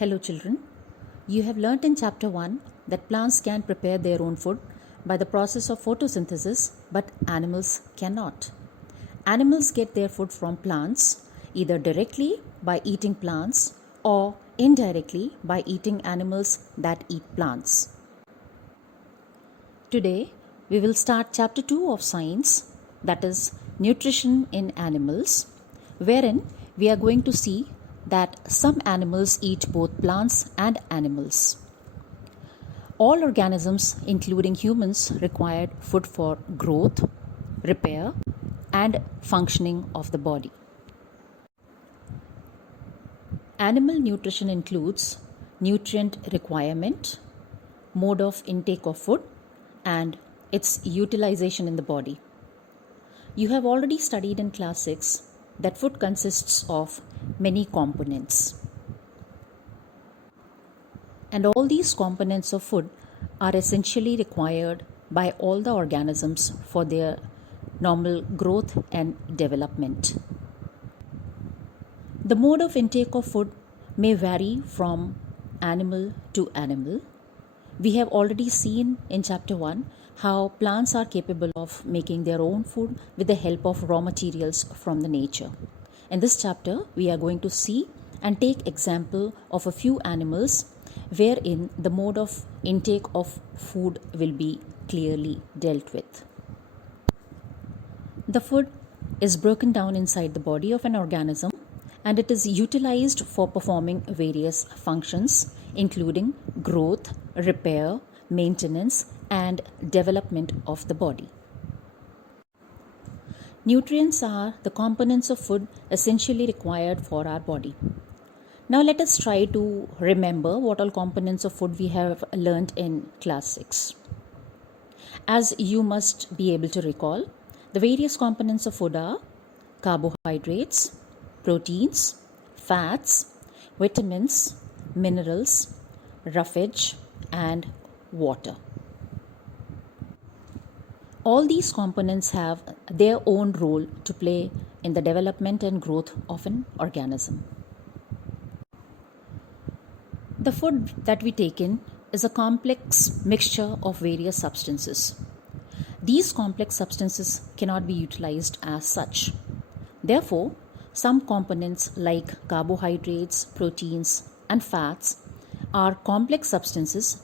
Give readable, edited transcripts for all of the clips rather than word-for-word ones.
Hello children, you have learnt in Chapter 1 that plants can prepare their own food by the process of photosynthesis, but animals cannot. Animals get their food from plants either directly by eating plants or indirectly by eating animals that eat plants. Today we will start Chapter 2 of Science, that is Nutrition in Animals, wherein we are going to see that some animals eat both plants and animals. All organisms, including humans, require food for growth, repair, and functioning of the body. Animal nutrition includes nutrient requirement, mode of intake of food, and its utilization in the body. You have already studied in Class 6 that food consists of many components. And all these components of food are essentially required by all the organisms for their normal growth and development. The mode of intake of food may vary from animal to animal. We have already seen in Chapter 1 how plants are capable of making their own food with the help of raw materials from the nature. In this chapter, we are going to see and take example of a few animals wherein the mode of intake of food will be clearly dealt with. The food is broken down inside the body of an organism and it is utilized for performing various functions including growth, repair, maintenance, and development of the body. Nutrients are the components of food essentially required for our body. Now let us try to remember what all components of food we have learnt in Class 6. As you must be able to recall, the various components of food are carbohydrates, proteins, fats, vitamins, minerals, roughage, and water. All these components have their own role to play in the development and growth of an organism. The food that we take in is a complex mixture of various substances. These complex substances cannot be utilized as such. Therefore, some components like carbohydrates, proteins, and fats are complex substances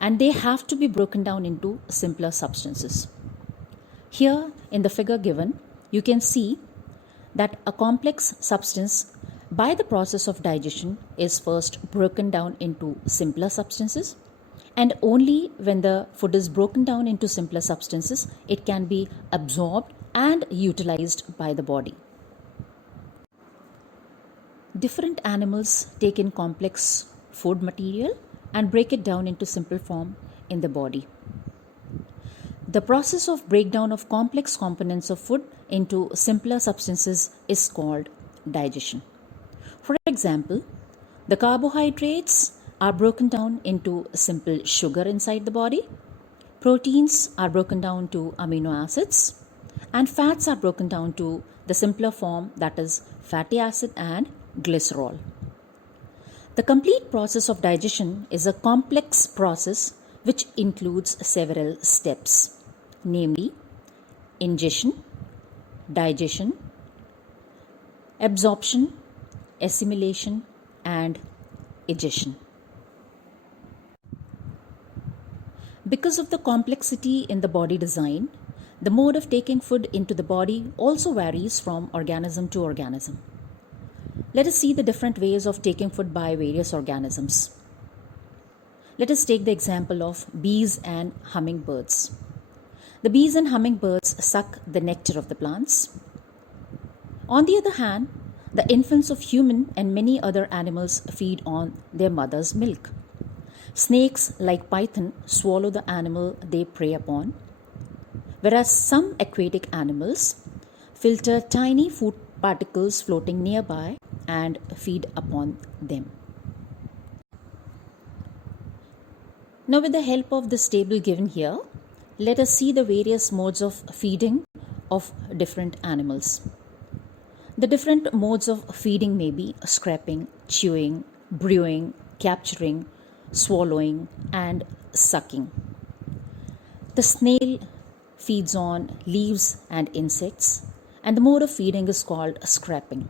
and they have to be broken down into simpler substances. Here in the figure given, you can see that a complex substance by the process of digestion is first broken down into simpler substances, and only when the food is broken down into simpler substances, it can be absorbed and utilized by the body. Different animals take in complex food material and break it down into simple form in the body. The process of breakdown of complex components of food into simpler substances is called digestion. For example, the carbohydrates are broken down into simple sugar inside the body, proteins are broken down to amino acids, and fats are broken down to the simpler form, that is fatty acid and glycerol. The complete process of digestion is a complex process which includes several steps, namely ingestion, digestion, absorption, assimilation, and egestion. Because of the complexity in the body design, the mode of taking food into the body also varies from organism to organism. Let us see the different ways of taking food by various organisms. Let us take the example of bees and hummingbirds. The bees and hummingbirds suck the nectar of the plants. On the other hand, the infants of human and many other animals feed on their mother's milk. Snakes like python swallow the animal they prey upon, whereas some aquatic animals filter tiny food particles floating nearby and feed upon them. Now, with the help of this table given here, let us see the various modes of feeding of different animals. The different modes of feeding may be scraping, chewing, brewing, capturing, swallowing, and sucking. The snail feeds on leaves and insects, and the mode of feeding is called scraping.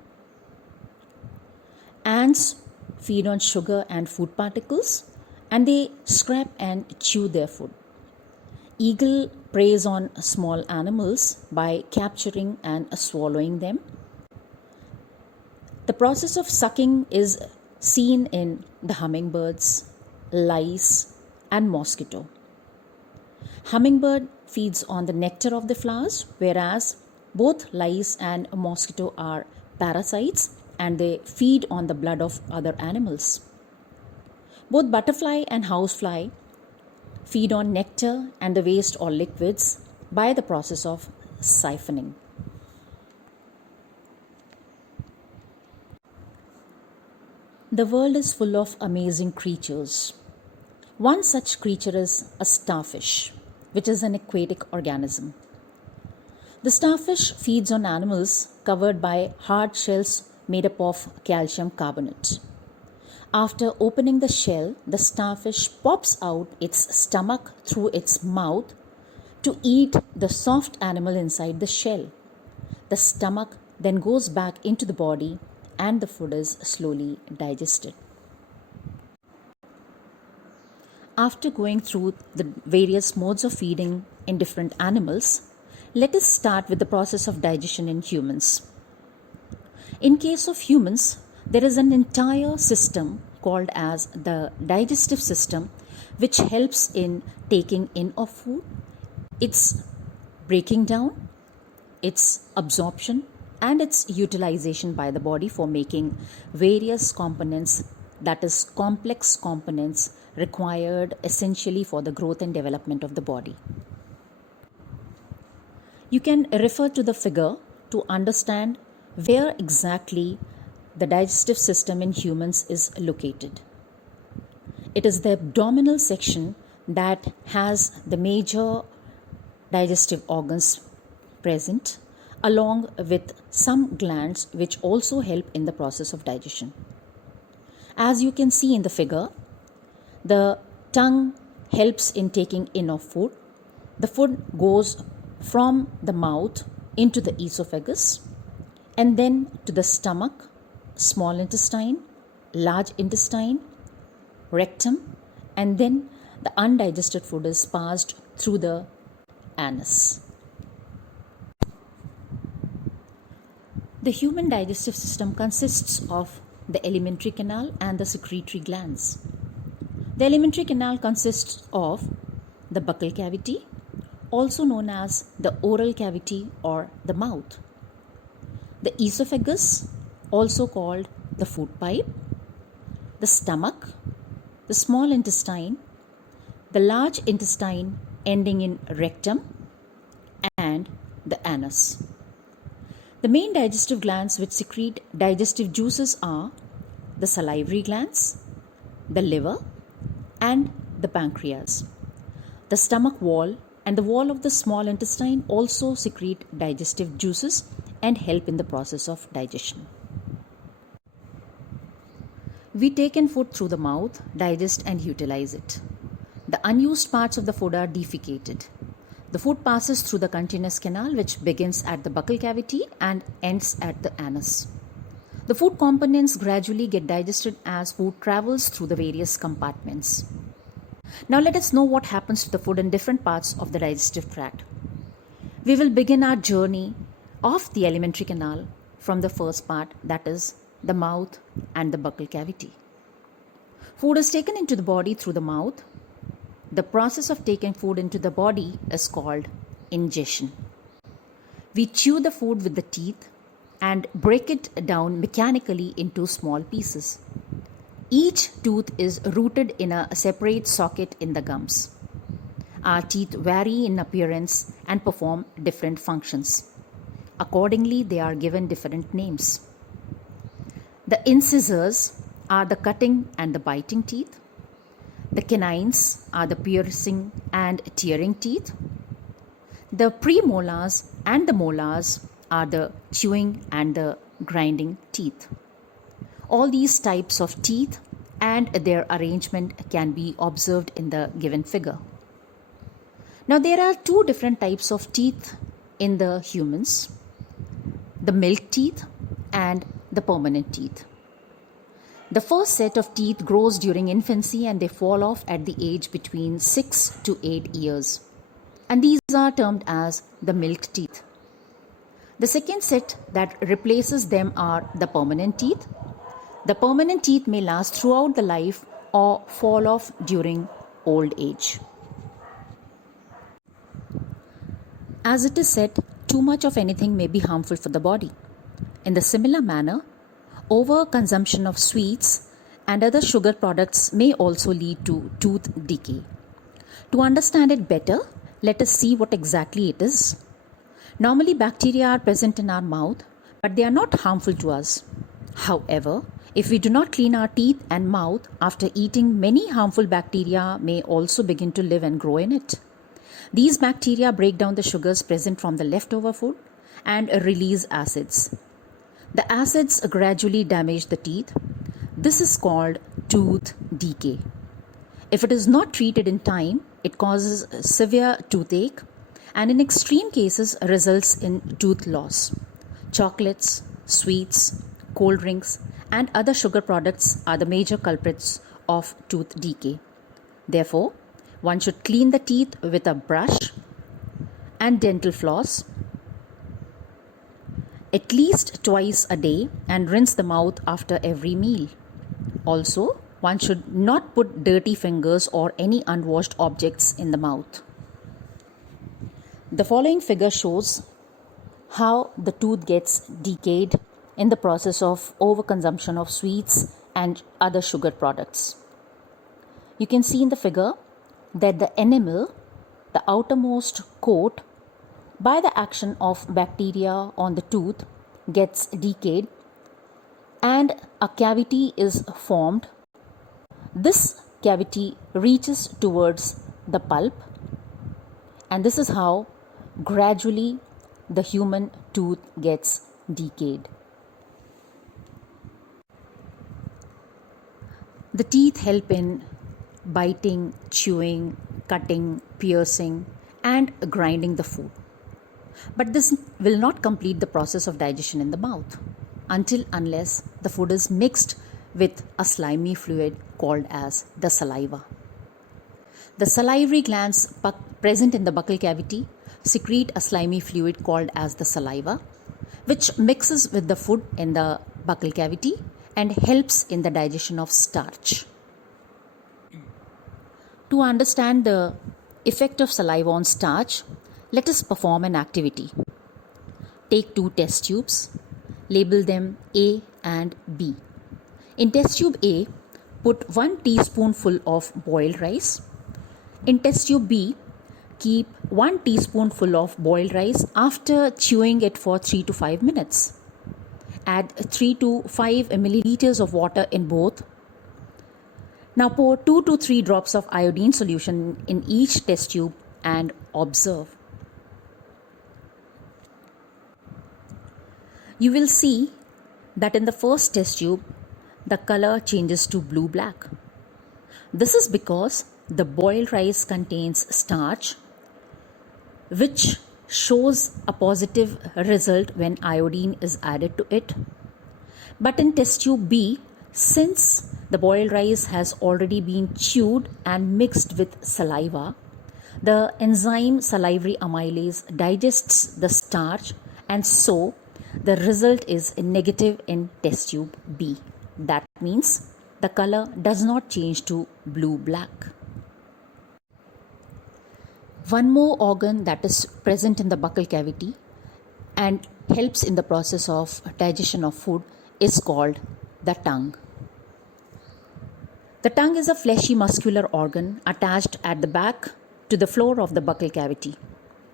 Ants feed on sugar and food particles, and they scrap and chew their food. Eagle preys on small animals by capturing and swallowing them. The process of sucking is seen in the hummingbirds, lice, and mosquito. Hummingbird feeds on the nectar of the flowers, whereas both lice and mosquito are parasites and they feed on the blood of other animals. Both butterfly and housefly feed on nectar and the waste or liquids by the process of siphoning. The world is full of amazing creatures. One such creature is a starfish, which is an aquatic organism. The starfish feeds on animals covered by hard shells made up of calcium carbonate. After opening the shell, the starfish pops out its stomach through its mouth to eat the soft animal inside the shell. The stomach then goes back into the body and the food is slowly digested. After going through the various modes of feeding in different animals, let us start with the process of digestion in humans. In case of humans, there is an entire system called as the digestive system which helps in taking in of food, its breaking down, its absorption, and its utilization by the body for making various components, that is complex components required essentially for the growth and development of the body. You can refer to the figure to understand where exactly the digestive system in humans is located. It is the abdominal section that has the major digestive organs present, along with some glands which also help in the process of digestion. As you can see in the figure, the tongue helps in taking in of food. The food goes from the mouth into the esophagus and then to the stomach, small intestine, large intestine, rectum, and then the undigested food is passed through the anus. The human digestive system consists of the alimentary canal and the secretory glands. The alimentary canal consists of the buccal cavity, also known as the oral cavity or the mouth, the esophagus, also called the food pipe, the stomach, the small intestine, the large intestine ending in rectum, and the anus. The main digestive glands which secrete digestive juices are the salivary glands, the liver, and the pancreas. The stomach wall and the wall of the small intestine also secrete digestive juices and help in the process of digestion. We take in food through the mouth, digest and utilize it. The unused parts of the food are defecated. The food passes through the continuous canal which begins at the buccal cavity and ends at the anus. The food components gradually get digested as food travels through the various compartments. Now let us know what happens to the food in different parts of the digestive tract. We will begin our journey of the alimentary canal from the first part, that is the mouth and the buccal cavity. Food is taken into the body through the mouth. The process of taking food into the body is called ingestion. We chew the food with the teeth and break it down mechanically into small pieces. Each tooth is rooted in a separate socket in the gums. Our teeth vary in appearance and perform different functions. Accordingly, they are given different names. The incisors are the cutting and the biting teeth. The canines are the piercing and tearing teeth. The premolars and the molars are the chewing and the grinding teeth. All these types of teeth and their arrangement can be observed in the given figure. Now, there are two different types of teeth in the humans: the milk teeth and the permanent teeth. The first set of teeth grows during infancy and they fall off at the age between 6 to 8 years. And these are termed as the milk teeth. The second set that replaces them are the permanent teeth. The permanent teeth may last throughout the life or fall off during old age. As it is said, too much of anything may be harmful for the body. In the similar manner, overconsumption of sweets and other sugar products may also lead to tooth decay. To understand it better, let us see what exactly it is. Normally, bacteria are present in our mouth, but they are not harmful to us. However, if we do not clean our teeth and mouth after eating, many harmful bacteria may also begin to live and grow in it. These bacteria break down the sugars present from the leftover food and release acids. The acids gradually damage the teeth. This is called tooth decay. If it is not treated in time, it causes severe toothache and in extreme cases results in tooth loss. Chocolates, sweets, cold drinks, and other sugar products are the major culprits of tooth decay. Therefore, one should clean the teeth with a brush and dental floss at least twice a day and rinse the mouth after every meal. Also, one should not put dirty fingers or any unwashed objects in the mouth. The following figure shows how the tooth gets decayed in the process of overconsumption of sweets and other sugar products. You can see in the figure that the enamel, the outermost coat, by the action of bacteria on the tooth gets decayed and a cavity is formed. This cavity reaches towards the pulp, and this is how gradually the human tooth gets decayed. The teeth help in biting, chewing, cutting, piercing, and grinding the food. But this will not complete the process of digestion in the mouth unless the food is mixed with a slimy fluid called as the saliva. The salivary glands present in the buccal cavity secrete a slimy fluid called as the saliva, which mixes with the food in the buccal cavity and helps in the digestion of starch. To understand the effect of saliva on starch, let us perform an activity. Take two test tubes, label them A and B. In test tube A, put 1 teaspoonful of boiled rice. In test tube B, keep 1 teaspoonful of boiled rice after chewing it for 3 to 5 minutes. Add 3 to 5 milliliters of water in both. Now pour 2 to 3 drops of iodine solution in each test tube and observe. You will see that in the first test tube, the color changes to blue-black. This is because the boiled rice contains starch, which shows a positive result when iodine is added to it. But in test tube B, since the boiled rice has already been chewed and mixed with saliva, the enzyme salivary amylase digests the starch, and so the result is negative in test tube B. That means the color does not change to blue-black. One more organ that is present in the buccal cavity and helps in the process of digestion of food is called the tongue. The tongue is a fleshy muscular organ attached at the back to the floor of the buccal cavity.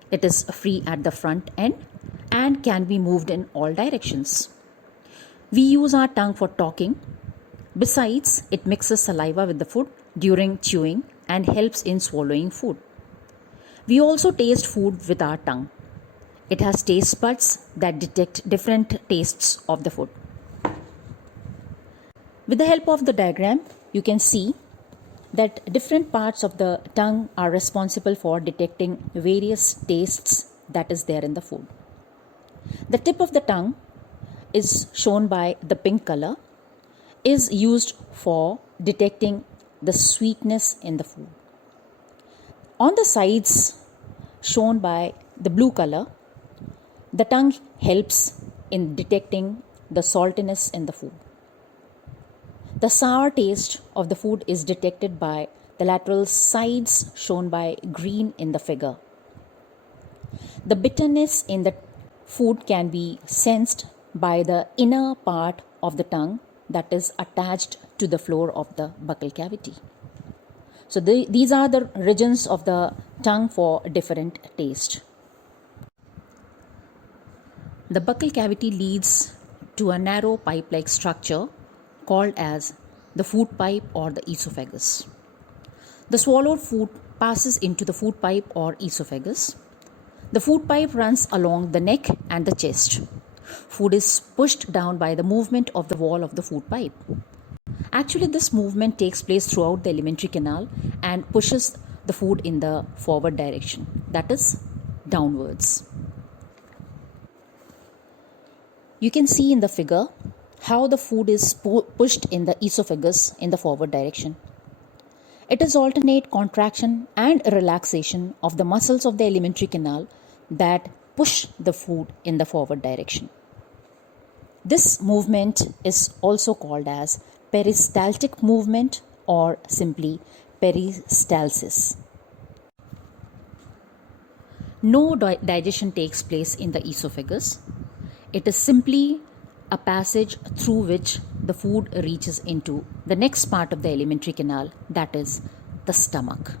It is free at the front end and can be moved in all directions. We use our tongue for talking. Besides, it mixes saliva with the food during chewing and helps in swallowing food. We also taste food with our tongue. It has taste buds that detect different tastes of the food. With the help of the diagram, you can see that different parts of the tongue are responsible for detecting various tastes that is there in the food. The tip of the tongue is shown by the pink color, is used for detecting the sweetness in the food. On the sides shown by the blue color, the tongue helps in detecting the saltiness in the food. The sour taste of the food is detected by the lateral sides shown by green in the figure. The bitterness in the food can be sensed by the inner part of the tongue that is attached to the floor of the buccal cavity. So these are the regions of the tongue for different taste. The buccal cavity leads to a narrow pipe-like structure called as the food pipe or the esophagus. The swallowed food passes into the food pipe or esophagus. The food pipe runs along the neck and the chest. Food is pushed down by the movement of the wall of the food pipe. Actually, this movement takes place throughout the alimentary canal and pushes the food in the forward direction, that is, downwards. You can see in the figure how the food is pushed in the esophagus in the forward direction. It is alternate contraction and relaxation of the muscles of the alimentary canal that push the food in the forward direction. This movement is also called as peristaltic movement or simply peristalsis. No digestion takes place in the esophagus. It is simply a passage through which the food reaches into the next part of the alimentary canal, that is the stomach.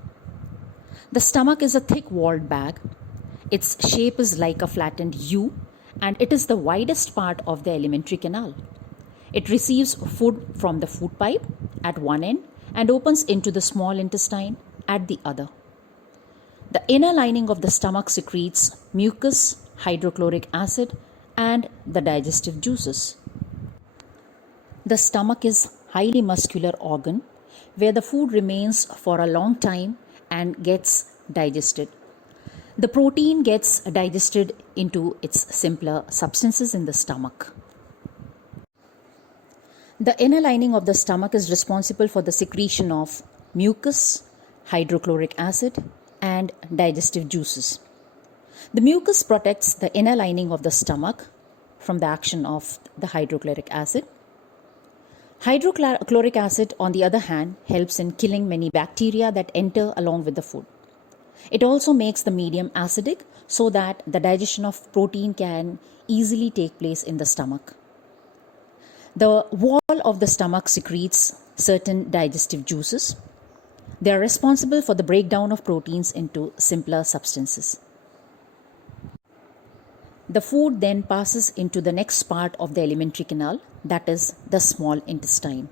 The stomach is a thick-walled bag. Its shape is like a flattened U, and it is the widest part of the alimentary canal. It receives food from the food pipe at one end and opens into the small intestine at the other. The inner lining of the stomach secretes mucus, hydrochloric acid, and the digestive juices. The stomach is highly muscular organ where the food remains for a long time and gets digested. The protein gets digested into its simpler substances in the stomach. The inner lining of the stomach is responsible for the secretion of mucus, hydrochloric acid, and digestive juices. The mucus protects the inner lining of the stomach from the action of the hydrochloric acid. Hydrochloric acid, on the other hand, helps in killing many bacteria that enter along with the food. It also makes the medium acidic so that the digestion of protein can easily take place in the stomach. The wall of the stomach secretes certain digestive juices. They are responsible for the breakdown of proteins into simpler substances. The food then passes into the next part of the alimentary canal, that is the small intestine.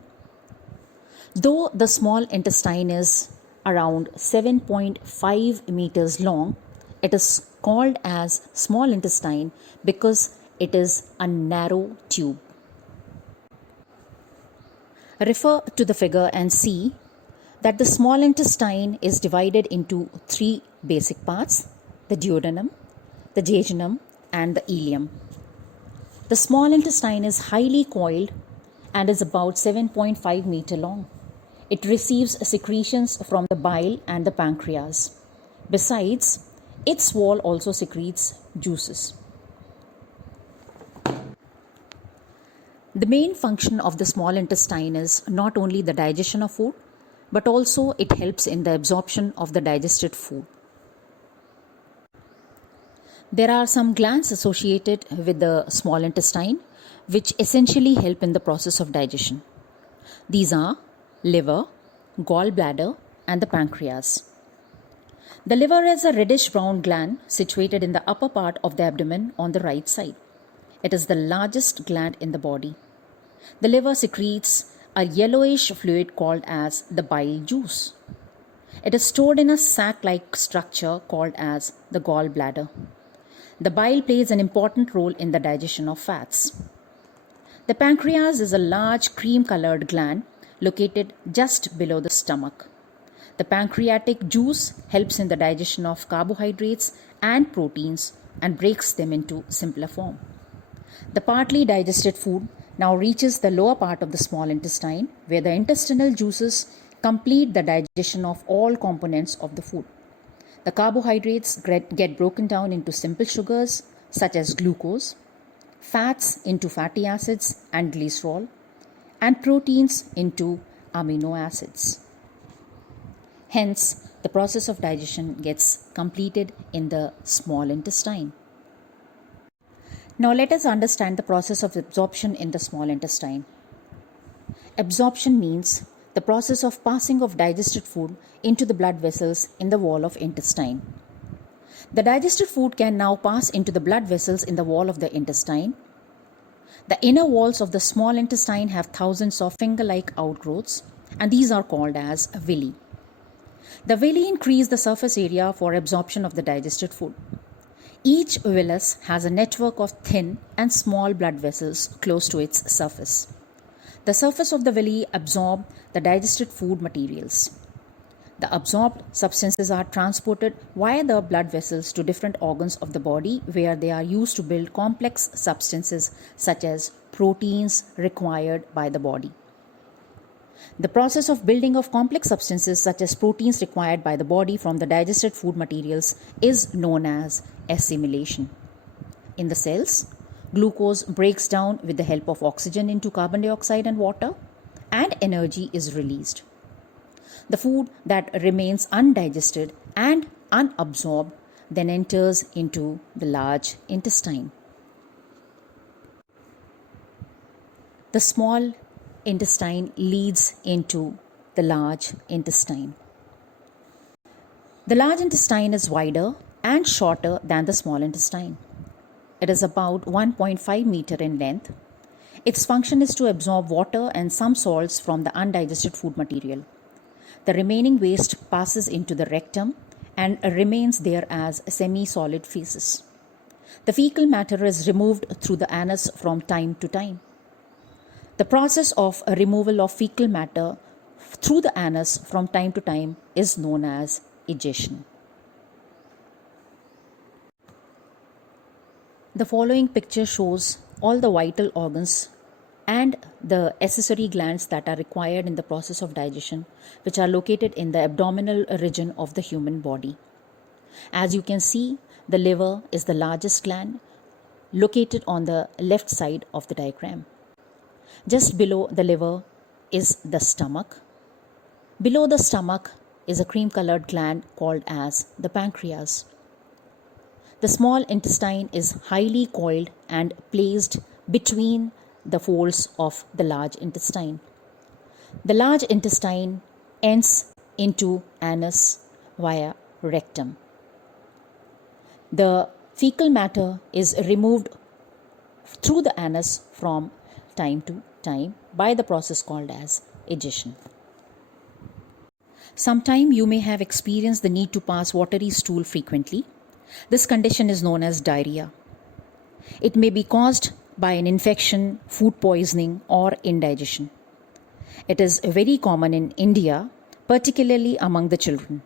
Though the small intestine is around 7.5 meters long, it is called as small intestine because it is a narrow tube. Refer to the figure and see that the small intestine is divided into three basic parts: the duodenum, the jejunum, and the ileum. The small intestine is highly coiled and is about 7.5 meter long. It receives secretions from the bile and the pancreas. Besides, its wall also secretes juices. The main function of the small intestine is not only the digestion of food, but also it helps in the absorption of the digested food. There are some glands associated with the small intestine which essentially help in the process of digestion. These are liver, gallbladder, and the pancreas. The liver is a reddish-brown gland situated in the upper part of the abdomen on the right side. It is the largest gland in the body. The liver secretes a yellowish fluid called as the bile juice. It is stored in a sac-like structure called as the gallbladder. The bile plays an important role in the digestion of fats. The pancreas is a large cream-colored gland located just below the stomach. The pancreatic juice helps in the digestion of carbohydrates and proteins and breaks them into simpler form. The partly digested food now reaches the lower part of the small intestine, where the intestinal juices complete the digestion of all components of the food. The carbohydrates get broken down into simple sugars such as glucose, fats into fatty acids and glycerol, and proteins into amino acids. Hence, the process of digestion gets completed in the small intestine. Now, let us understand the process of absorption in the small intestine. Absorption means the process of passing of digested food into the blood vessels in the wall of intestine. The digested food can now pass into the blood vessels in the wall of the intestine. The inner walls of the small intestine have thousands of finger-like outgrowths, and these are called as villi. The villi increase the surface area for absorption of the digested food. Each villus has a network of thin and small blood vessels close to its surface. The surface of the villi absorb the digested food materials. The absorbed substances are transported via the blood vessels to different organs of the body, where they are used to build complex substances such as proteins required by the body. The process of building of complex substances such as proteins required by the body from the digested food materials is known as assimilation. In the cells, glucose breaks down with the help of oxygen into carbon dioxide and water, and energy is released. The food that remains undigested and unabsorbed then enters into the large intestine. The small intestine leads into the large intestine. The large intestine is wider and shorter than the small intestine. It is about 1.5 meter in length. Its function is to absorb water and some salts from the undigested food material. The remaining waste passes into the rectum and remains there as semi-solid feces. The fecal matter is removed through the anus from time to time. The process of removal of fecal matter through the anus from time to time is known as egestion. The following picture shows all the vital organs and the accessory glands that are required in the process of digestion, which are located in the abdominal region of the human body. As you can see, the liver is the largest gland, located on the left side of the diagram. Just below the liver is the stomach. Below the stomach is a cream-colored gland called as the pancreas. The small intestine is highly coiled and placed between the folds of the large intestine. The large intestine ends into anus via rectum. The fecal matter is removed through the anus from time to time by the process called as egestion. Sometime you may have experienced the need to pass watery stool frequently. This condition is known as diarrhea. It may be caused by an infection, food poisoning, or indigestion. It is very common in India, particularly among the children.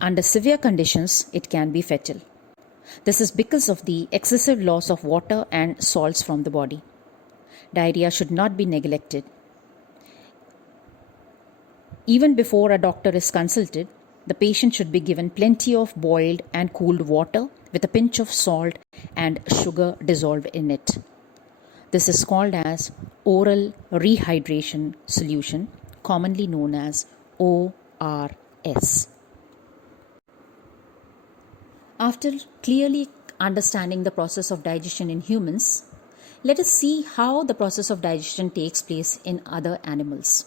Under severe conditions, it can be fatal. This is because of the excessive loss of water and salts from the body. Diarrhea should not be neglected. Even before a doctor is consulted, the patient should be given plenty of boiled and cooled water with a pinch of salt and sugar dissolved in it. This is called as oral rehydration solution, commonly known as ORS. After clearly understanding the process of digestion in humans, let us see how the process of digestion takes place in other animals.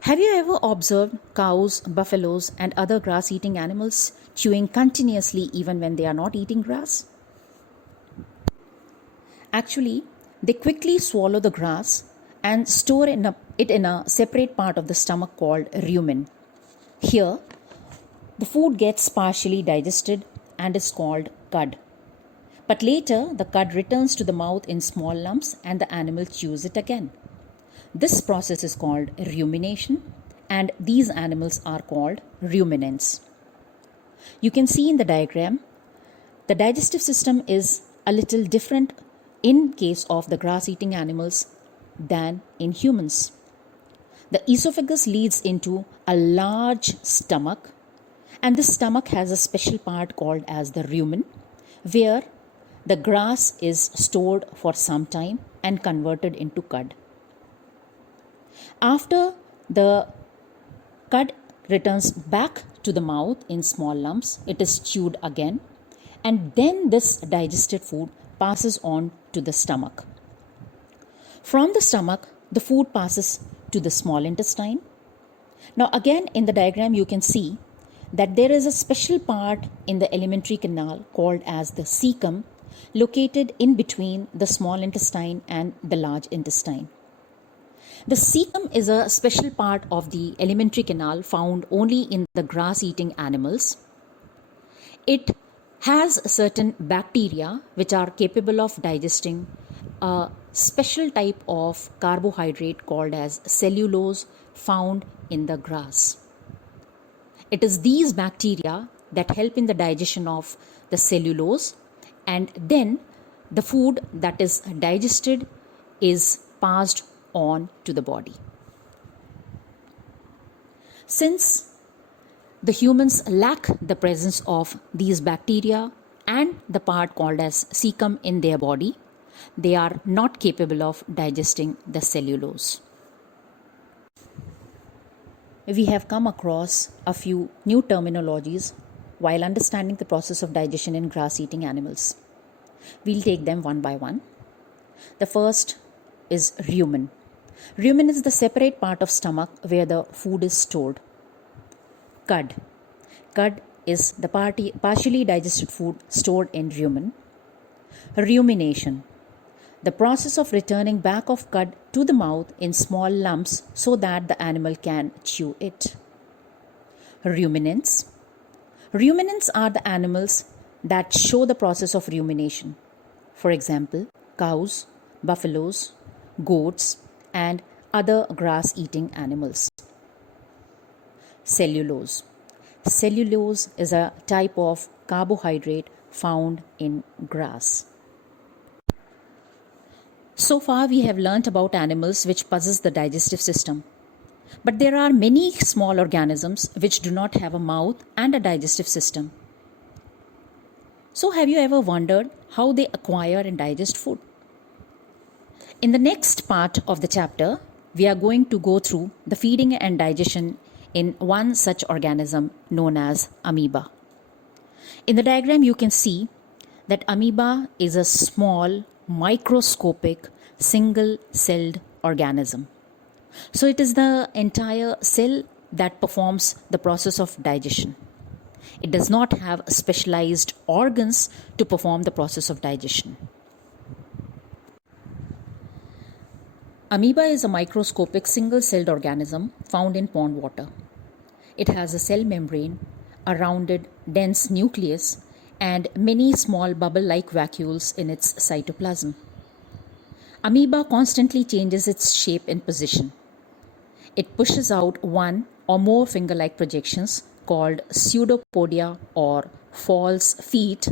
Have you ever observed cows, buffaloes, and other grass-eating animals chewing continuously even when they are not eating grass? Actually, they quickly swallow the grass and store it in a separate part of the stomach called rumen. Here, the food gets partially digested and is called cud. But later, the cud returns to the mouth in small lumps and the animal chews it again. This process is called rumination, and these animals are called ruminants. You can see in the diagram, the digestive system is a little different in case of the grass-eating animals than in humans. The esophagus leads into a large stomach, and this stomach has a special part called as the rumen, where the grass is stored for some time and converted into cud. After the cud returns back to the mouth in small lumps, it is chewed again, and then this digested food passes on to the stomach. From the stomach, the food passes to the small intestine. Now again in the diagram you can see that there is a special part in the alimentary canal called as the cecum, located in between the small intestine and the large intestine. The cecum is a special part of the alimentary canal found only in the grass-eating animals. It has certain bacteria which are capable of digesting a special type of carbohydrate called as cellulose found in the grass. It is these bacteria that help in the digestion of the cellulose, and then the food that is digested is passed on to the body. Since the humans lack the presence of these bacteria and the part called as cecum in their body, they are not capable of digesting the cellulose. We have come across a few new terminologies while understanding the process of digestion in grass-eating animals. We'll take them one by one. The first is rumen. Rumen is the separate part of stomach where the food is stored. Cud. Cud is the partially digested food stored in rumen. Rumination. The process of returning back of cud to the mouth in small lumps so that the animal can chew it. Ruminants. Ruminants are the animals that show the process of rumination. For example, cows, buffaloes, goats, and other grass-eating animals. Cellulose. Cellulose is a type of carbohydrate found in grass. So far we have learnt about animals which possess the digestive system. But there are many small organisms which do not have a mouth and a digestive system. So have you ever wondered how they acquire and digest food? In the next part of the chapter, we are going to go through the feeding and digestion in one such organism known as amoeba. In the diagram you can see that amoeba is a small, microscopic, single-celled organism. So it is the entire cell that performs the process of digestion. It does not have specialized organs to perform the process of digestion. Amoeba is a microscopic single-celled organism found in pond water. It has a cell membrane, a rounded, dense nucleus, and many small bubble-like vacuoles in its cytoplasm. Amoeba constantly changes its shape and position. It pushes out one or more finger-like projections called pseudopodia or false feet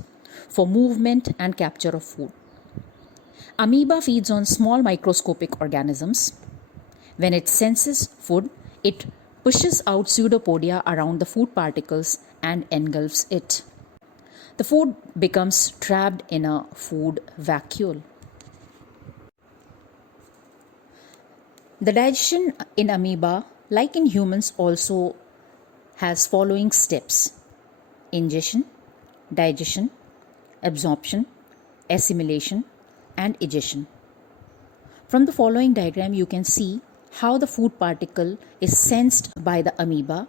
for movement and capture of food. Amoeba feeds on small microscopic organisms. When it senses food, it pushes out pseudopodia around the food particles and engulfs it. The food becomes trapped in a food vacuole. The digestion in amoeba, like in humans, also has following steps: ingestion, digestion, absorption, assimilation, and egestion. From the following diagram, you can see how the food particle is sensed by the amoeba.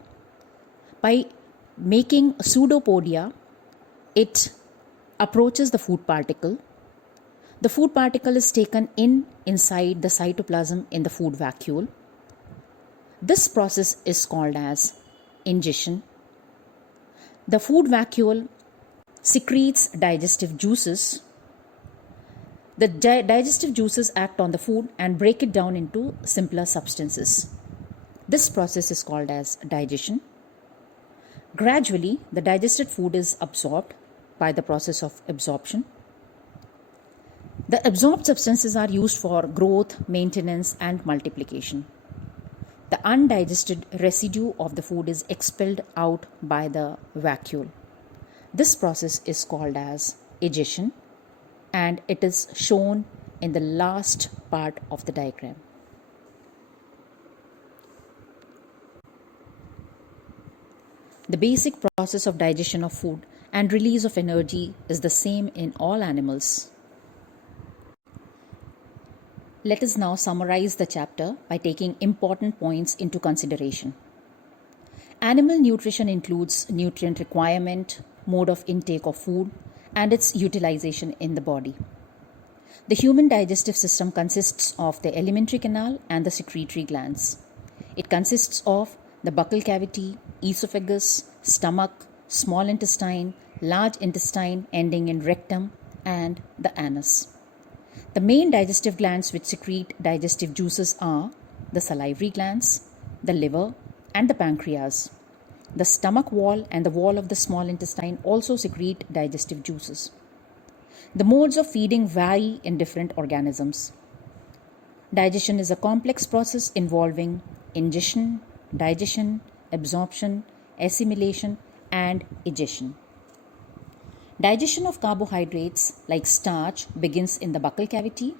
By making pseudopodia, it approaches the food particle. The food particle is taken inside the cytoplasm in the food vacuole. This process is called as ingestion. The food vacuole secretes digestive juices. The digestive juices act on the food and break it down into simpler substances. This process is called as digestion. Gradually, the digested food is absorbed by the process of absorption. The absorbed substances are used for growth, maintenance, and multiplication. The undigested residue of the food is expelled out by the vacuole. This process is called as egestion, and it is shown in the last part of the diagram. The basic process of digestion of food and release of energy is the same in all animals. Let us now summarize the chapter by taking important points into consideration. Animal nutrition includes nutrient requirement, mode of intake of food, and its utilization in the body. The human digestive system consists of the alimentary canal and the secretory glands. It consists of the buccal cavity, esophagus, stomach, small intestine, large intestine ending in rectum, and the anus. The main digestive glands which secrete digestive juices are the salivary glands, the liver, and the pancreas. The stomach wall and the wall of the small intestine also secrete digestive juices. The modes of feeding vary in different organisms. Digestion is a complex process involving ingestion, digestion, absorption, assimilation, and egestion. Digestion of carbohydrates like starch begins in the buccal cavity.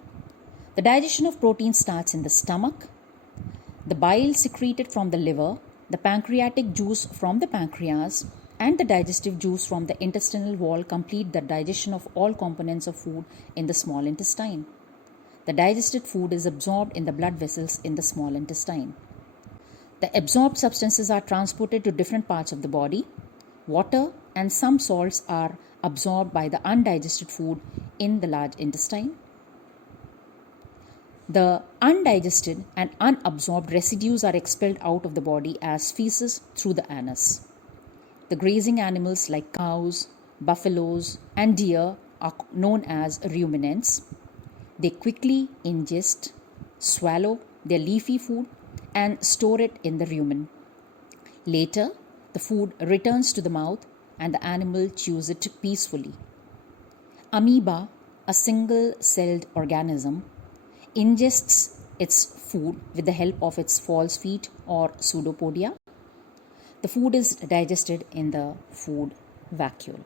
The digestion of protein starts in the stomach. The bile secreted from the liver, the pancreatic juice from the pancreas, and the digestive juice from the intestinal wall complete the digestion of all components of food in the small intestine. The digested food is absorbed in the blood vessels in the small intestine. The absorbed substances are transported to different parts of the body. Water and some salts are absorbed by the undigested food in the large intestine. The undigested and unabsorbed residues are expelled out of the body as feces through the anus. The grazing animals like cows, buffaloes, and deer are known as ruminants. They quickly ingest, swallow their leafy food, and store it in the rumen. Later, the food returns to the mouth and the animal chews it peacefully. Amoeba, a single-celled organism, ingests its food with the help of its false feet or pseudopodia. The food is digested in the food vacuole.